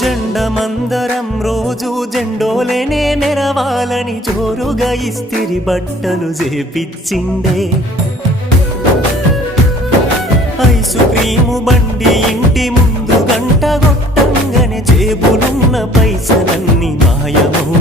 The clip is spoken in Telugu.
జెండమందరం రోజు జెండోలేనే మెరవాలని జోరుగా ఇస్తిరి బట్టలు చేపిచ్చిండే ఐసు క్రీము బండి ఇంటి ముందు గంట కొట్టంగానే జేబులున్న పైసలన్నీ మాయమో